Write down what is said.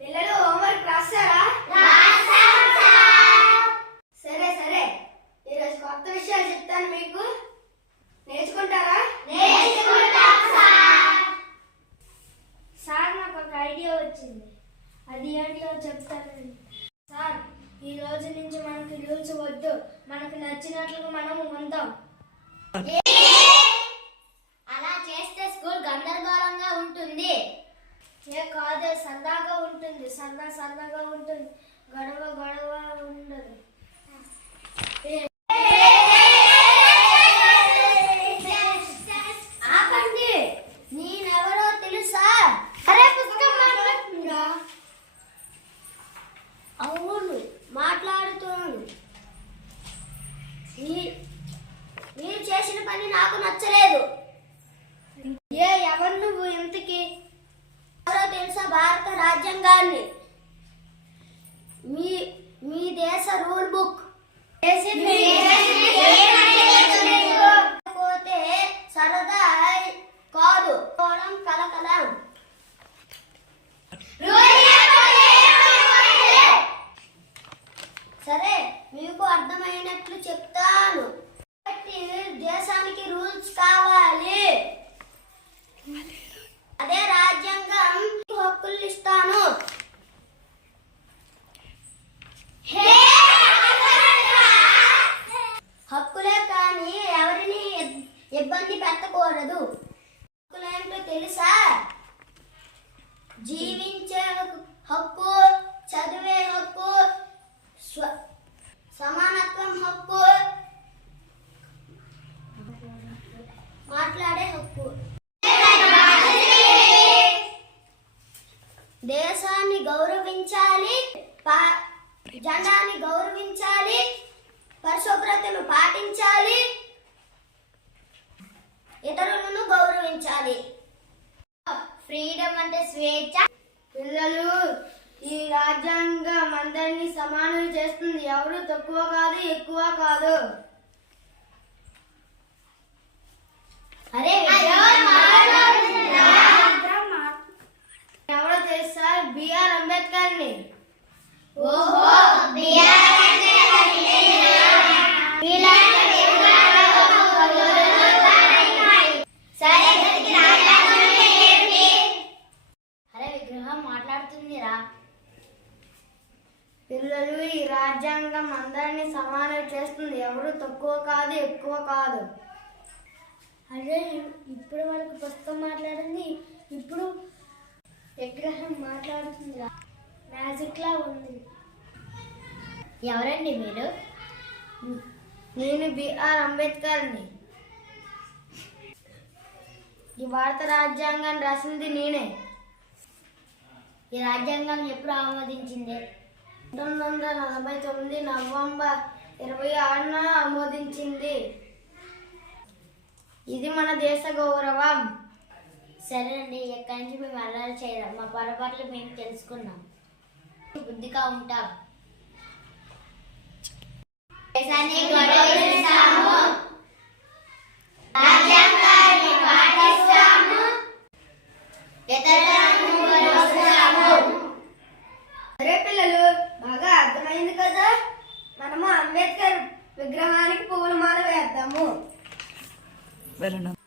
పిల్లలు హోంవర్క్ రాస్తారా? సరే సరే. ఈరోజు కొత్త విషయాలు చెప్తాను మీకు. నేర్చుకుంటారా? సార్ నాకు ఒక ఐడియా వచ్చింది. అది ఏంటో చెప్తానండి. సార్ ఈ రోజు నుంచి మనకి రూల్స్ వద్దు. మనకు నచ్చినట్లుగా మనం ఉందాం ఉంటుంది. ఏ కాదే సరదాగా ఉంటుంది సరదా సరదాగా ఉంటుంది. గొడవ గొడవ ఉండదు. ఆపండి. నేనెవరో తెలుసా? అరే పుస్తకం మాట్లాడుతుందా? అవును మాట్లాడుతున్నాను. మీ- మీరు చేసిన పని నాకు నచ్చలేదు ఏ ఎవరు నువ్వు ఇంతకి ఎవరో తెలుసా? భారత రాజ్యాంగాన్ని? మీ మీ దేశ రూల్ బుక్ తెలుసా? జీవించే హక్కు చదివే హక్కు స్వ- సమానత్వం హక్కు మాట్లాడే హక్కు. దేశాన్ని గౌరవించాలి జెండాన్ని గౌరవించాలి ఫ్రీడమ్ అంటే స్వేచ్ఛ. పిల్లలు ఈ రాజ్యాంగం అందరినీ సమానం చేస్తుంది. ఎవరు తక్కువ కాదు ఎక్కువ కాదు. అరే ఎవరో తెలుసా? బిఆర్ అంబేద్కర్ని ఓహో అరే పిల్లలు ఈ రాజ్యాంగం అందరినీ సమానం చేస్తుంది. ఎవరు తక్కువ కాదు ఎక్కువ కాదు. అదే ఇప్పుడు వరకు పుస్తకం మాట్లాడింది. ఇప్పుడు విగ్రహం మాట్లాడుతుంది మ్యాజిక్ లా ఉంది. ఎవరండి మీరు? నేను బిఆర్ అంబేద్కర్ని. ఈ భారత రాజ్యాంగాన్ని రాసింది నేనే. ఈ రాజ్యాంగాన్ని ఎప్పుడు ఆమోదించింది? పంతొమ్మిది వందల నలభై తొమ్మిది నవంబర్ ఇరవై ఆరున ఆమోదించింది. ఇది మన దేశ గౌరవం. సరేనండి ఎక్కడి నుంచి మేము అల్లరి చేయడం మా పొరపాట్లు మేము తెలుసుకున్నాం. బుద్ధిగా ఉంటాం. దేశాన్ని విగ్రహానికి